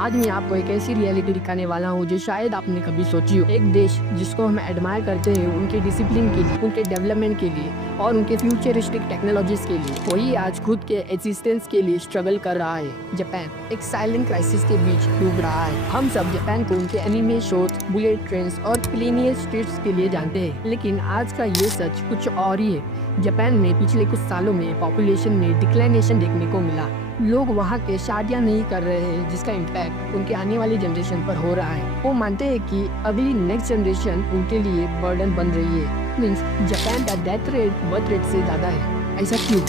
आज मैं आपको एक ऐसी रियलिटी दिखाने वाला हूँ जो शायद आपने कभी सोची हो। एक देश जिसको हम एडमायर करते हैं उनके डिसिप्लिन के लिए, उनके डेवलपमेंट के लिए और उनके फ्यूचरिस्टिक टेक्नोलॉजीज के लिए, वही आज खुद के एग्जिस्टेंस के लिए स्ट्रगल कर रहा है। जापान एक साइलेंट क्राइसिस के बीच डूब रहा है। हम सब जापान को उनके एनिमे शोज, बुलेट ट्रेन्स और प्लेनियर स्ट्रीट्स के लिए जानते हैं, लेकिन आज का ये सच कुछ और ही है। जापान में पिछले कुछ सालों में पॉपुलेशन में डिक्लाइनेशन देखने को मिला। लोग वहाँ के शादियाँ नहीं कर रहे हैं, जिसका इम्पैक्ट उनके आने वाली जनरेशन पर हो रहा है। वो मानते हैं कि अगली नेक्स्ट जनरेशन उनके लिए बर्डन बन रही है। मीन्स जापान का डेथ रेट बर्थ रेट से ज़्यादा है। ऐसा क्यों?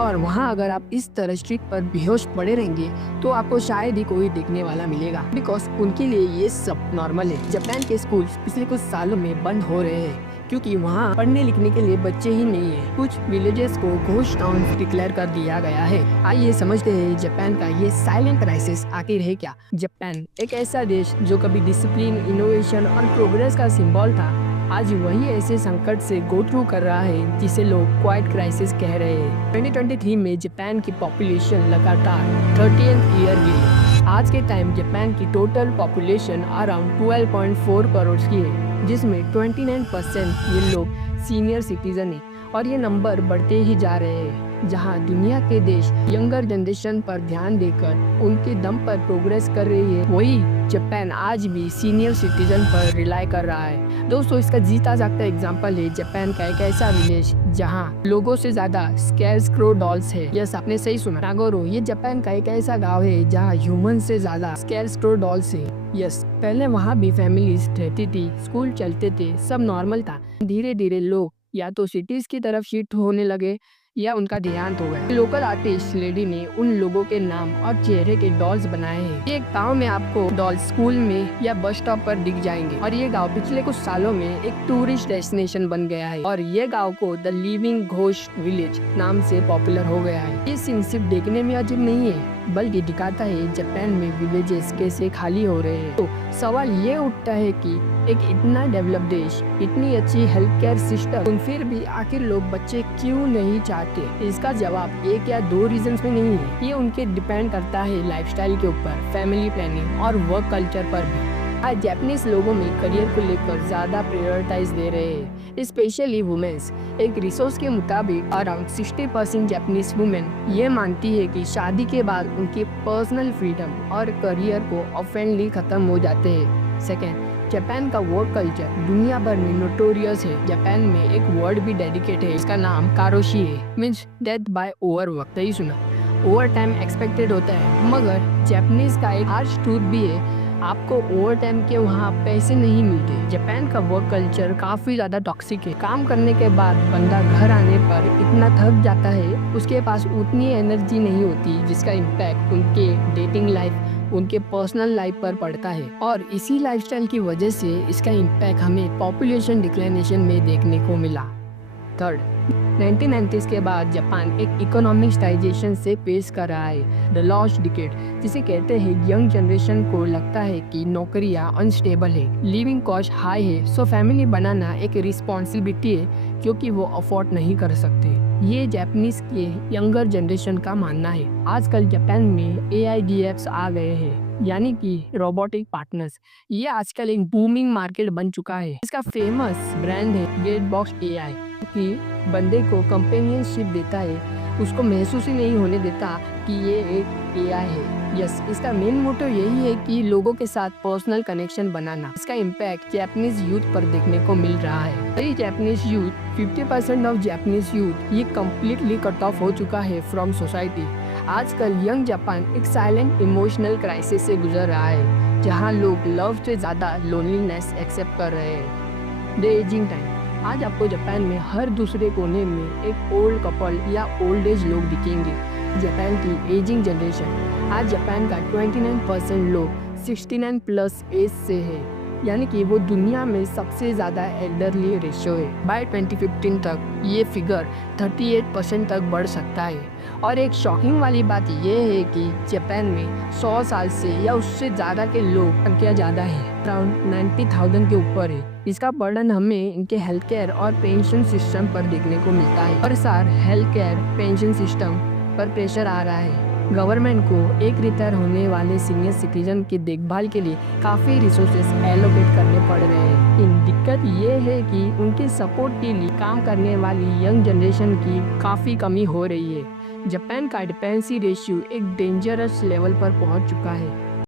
और वहाँ अगर आप इस तरह स्ट्रीट पर बेहोश पड़े रहेंगे तो आपको शायद ही कोई देखने वाला मिलेगा, बिकॉज उनके लिए ये सब नॉर्मल है। जापान के स्कूल पिछले कुछ सालों में बंद हो रहे हैं क्योंकि वहाँ पढ़ने लिखने के लिए बच्चे ही नहीं है। कुछ विलेजेस को घोस्ट टाउन डिक्लेयर कर दिया गया है। आइए समझते हैं जापान का ये साइलेंट क्राइसिस आखिर है क्या। जापान एक ऐसा देश जो कभी डिसिप्लिन, इनोवेशन और प्रोग्रेस का सिंबल था, आज वही ऐसे संकट से गो थ्रू कर रहा है जिसे लोग क्वाइट क्राइसिस कह रहे हैं। 2023 में जापान की पॉपुलेशन लगातार 30th ईयर गिरी। आज के टाइम जापान की टोटल पॉपुलेशन अराउंड 12.4 करोड़ की है, जिसमें 29% ये लोग सीनियर सिटीजन है और ये नंबर बढ़ते ही जा रहे हैं। जहां दुनिया के देश यंगर जनरेशन पर ध्यान देकर उनके दम पर प्रोग्रेस कर रही है, वही जापान आज भी सीनियर सिटीजन पर रिलाई कर रहा है। दोस्तों, इसका जीता जागता एग्जांपल है जापान का एक ऐसा विलेज जहां लोगों से ज्यादा स्कैरस्क्रो डॉल्स है। यस, आपने सही सुना, नागोरो। ये जापान का एक ऐसा गांव है जहां ह्यूमन से ज्यादा स्कैरस्क्रो डॉल्स है। यस, पहले वहाँ भी फैमिलीज रहती थी, स्कूल चलते थे, सब नॉर्मल था। धीरे धीरे लोग या तो सिटीज की तरफ शिफ्ट होने लगे या उनका देहांत हो गया। लोकल आर्टिस्ट लेडी ने उन लोगों के नाम और चेहरे के डॉल्स बनाए हैं। ये गांव में आपको डॉल्स स्कूल में या बस स्टॉप पर दिख जाएंगे और ये गांव पिछले कुछ सालों में एक टूरिस्ट डेस्टिनेशन बन गया है और ये गांव को द लिविंग घोस्ट विलेज नाम से पॉपुलर हो गया है। ये सीन सिर्फ देखने में अजीब नहीं है, बल्कि दिखाता है जापान में विलेजेस कैसे खाली हो रहे हैं। तो सवाल ये उठता है कि एक इतना डेवलप देश, इतनी अच्छी हेल्थ केयर सिस्टम, फिर भी आखिर लोग बच्चे क्यों नहीं चाहते? इसका जवाब एक या दो रीजंस में नहीं है। ये उनके डिपेंड करता है लाइफस्टाइल के ऊपर, फैमिली प्लानिंग और वर्क कल्चर पर भी। आज जापानीज लोगों में करियर को लेकर ज्यादा प्रायोरिटाइज दे रहे हैं, स्पेशली वुमेन्स। एक रिसोर्स के मुताबिक अराउंड 60% जापानीज वुमेन ये मानती है कि शादी के बाद उनके पर्सनल फ्रीडम और करियर को ऑफेंडली खत्म हो जाते हैं। सेकेंड, जापान का वर्क कल्चर दुनिया भर में नोटोरियस है। जापान में एक वर्ड भी डेडिकेट है, इसका नाम कारोशी है, means death by over work. ही सुना, ओवर टाइम एक्सपेक्टेड होता है, मगर जापानीज का एक हार्श ट्रूथ भी है, आपको ओवर टाइम के वहाँ पैसे नहीं मिलते। जापान का वर्क कल्चर काफी ज्यादा टॉक्सिक है। काम करने के बाद बंदा घर आने पर इतना थक जाता है, उसके पास उतनी एनर्जी नहीं होती जिसका इम्पैक्ट उनके डेटिंग लाइफ, उनके पर्सनल लाइफ पर पड़ता है। और इसी लाइफस्टाइल की वजह से इसका इम्पैक्ट हमें पॉपुलेशन डिक्लाइनेशन में देखने को मिला। थर्ड, 1990s के बाद जापान एक इकोनॉमिक स्टाइजेशन से पेश कर रहा है, द लॉस्ट डिकेड, जिसे कहते हैं यंग जनरेशन को लगता है कि नौकरियां अनस्टेबल है, लिविंग कॉस्ट हाई है, सो फैमिली बनाना एक रिस्पॉन्सिबिलिटी है क्योंकि वो अफोर्ड नहीं कर सकते। ये जापानीज के यंगर जनरेशन का मानना है। आजकल जापान में AIDFs आ गए हैं, यानी कि रोबोटिक पार्टनर्स। ये आजकल एक बूमिंग मार्केट बन चुका है। इसका फेमस ब्रांड है गेटबॉक्स AI, कि बंदे को कंपेनियनशिप देता है, उसको महसूस ही नहीं होने देता कि ये एक AI है। यस, इसका मेन मोटो यही है कि लोगों के साथ पर्सनल कनेक्शन बनाना। इसका इम्पैक्ट जापानीज यूथ पर देखने को मिल रहा है। कई Japanese youth, 50% of Japanese youth ये कम्प्लीटली कट ऑफ हो चुका है फ्रॉम सोसाइटी। आजकल यंग जापान एक साइलेंट इमोशनल क्राइसिस से गुजर रहा है, जहाँ लोग लव से ज्यादा लोनलीनेस एक्सेप्ट कर रहे हैं। द एजिंग टाइम, आज आपको जापान में हर दूसरे कोने में एक ओल्ड कपल या ओल्ड एज लोग दिखेंगे। जापान की एजिंग जनरेशन, आज जापान का 29% लोग 69 प्लस एज से है, यानी कि वो दुनिया में सबसे ज़्यादा एल्डरली रेशियो है। बाय 2015 तक ये फिगर 38% तक बढ़ सकता है। और एक शॉकिंग वाली बात ये है कि जापान में 100 साल से या उससे ज़्यादा के लोग संख्या ज़्यादा है, अराउंड 90,000 के ऊपर है। इसका बर्डन हमें इनके हेल्थ केयर और पेंशन सिस्टम पर देखने को मिलता है। हर साल हेल्थ केयर पेंशन सिस्टम पर प्रेशर आ रहा है। गवर्नमेंट को एक रिटायर होने वाले सीनियर सिटीजन की देखभाल के लिए काफ़ी रिसोर्सेस एलोकेट करने पड़ रहे हैं। इन दिक्कत ये है कि उनके सपोर्ट के लिए काम करने वाली यंग जनरेशन की काफ़ी कमी हो रही है। जापान का डिपेंडेंसी रेशियो एक डेंजरस लेवल पर पहुंच चुका है।